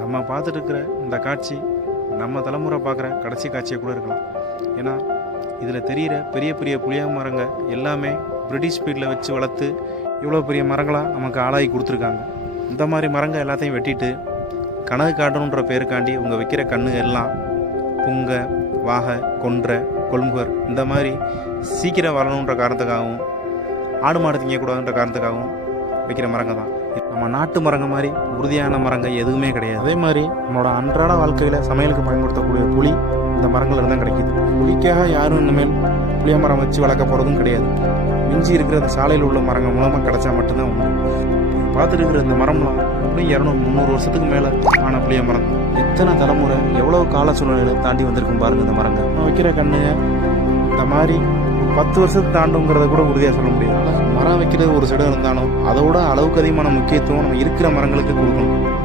நம்ம பார்த்துட்டு இருக்கிற இந்த காட்சி நம்ம தலைமுறை பார்க்குற கடைசி காட்சியாக கூட இருக்கலாம். ஏன்னா இதில் தெரிகிற பெரிய பெரிய புளிய மரங்க எல்லாமே பிரிட்டிஷ் பீரியடில் வச்சு வளர்த்து இவ்வளோ பெரிய மரங்களாக நமக்கு ஆளாகி கொடுத்துருக்காங்க. இந்த மாதிரி மரங்கள் எல்லாத்தையும் வெட்டிட்டு கனவு காட்டணுன்ற பேருக்காண்டி உங்கள் வைக்கிற கண்ணு எல்லாம் புங்க வாக கொன்ற கொள்முகர் இந்த மாதிரி சீக்கிரம் வரணுன்ற காரணத்துக்காகவும் ஆடு மாடு திங்கக்கூடாதுன்ற காரணத்துக்காகவும் வைக்கிற மரங்க தான். நம்ம நாட்டு மரங்க மாதிரி உறுதியான மரங்க எதுவுமே கிடையாது. அதே மாதிரி நம்மளோட அன்றாட வாழ்க்கையில் சமையலுக்கு பயன்படுத்தக்கூடிய புளி இந்த மரங்கள் தான் கிடைக்குது. புளிக்காக யாரும் இனிமேல் புளிய மரம் வச்சு வளர்க்க போகிறதும் கிடையாது. மிஞ்சி இருக்கிற அந்த சாலையில் உள்ள மரங்கள் மூலமாக கிடைச்சா மட்டும்தான் உண்டு. பார்த்துட்டு இருக்கிற இந்த மரம்லாம் இன்னும் இரநூறு முந்நூறு வருஷத்துக்கு மேலே ஆன புளிய மரம். எத்தனை தலைமுறை எவ்வளோ கால சூழ்நிலைகளை தாண்டி வந்திருக்கும் பாருங்கள் இந்த மரங்கள் வைக்கிற கண்ணுங்க இந்த மாதிரி பத்து வருஷத்துக்கு தாண்டுங்கிறத கூட உறுதியாக சொல்ல முடியாது. மரம் வைக்கிறது ஒரு சிடம் இருந்தாலும் அதோட அளவுக்கு அதிகமான முக்கியத்துவம் நம்ம இருக்கிற மரங்களுக்கு கொடுக்கணும்.